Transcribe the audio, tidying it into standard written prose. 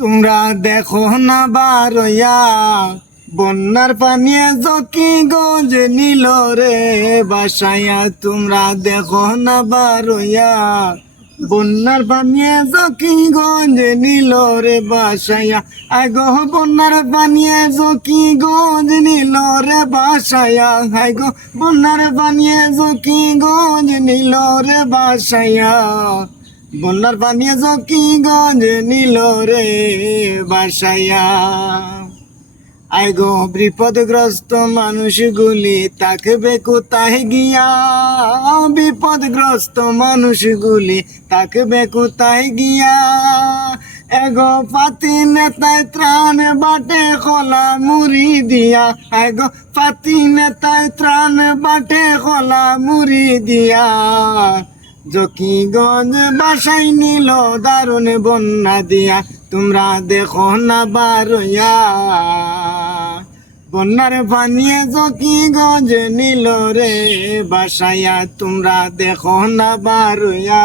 তোমরা দেখো না বারইয়া বন্যার পানিয়ে জকিগঞ্জ নিল রে বাসায়া। তোমরা দেখো না বারইয়া বন্যার পানিয়ে জকিগঞ্জ নিল রে বাসায়া। আগো বন্যার পানিয়ে জকিগঞ্জ নিল রে বাসায়া। আগো বন্যার পানিয়ে জকিগঞ্জ নিল রে বাসায়া। বন্যার পানিয়ে জকিগঞ্জ নিল রে বাসায়া। আইগো বিপদগ্রস্ত মানুষগুলি থাকবে কোথায় গিয়া। বিপদগ্রস্ত মানুষগুলি থাকবে কোথায় গিয়া। এগো পাতি নেতায় ত্রাণ বাটে খোলা মুড়ি দিয়া। এগো পাতি নেতায় ত্রাণ বাটে খোলা মুড়ি দিয়া। জকিগঞ্জ বাসাই নিল দারুণ বন্যা দিয়া। তোমরা দেখো না বারইয়া বন্যার পানিয়ে জকিগঞ্জ নিল রে বাসায়া। তোমরা দেখো না বারইয়া।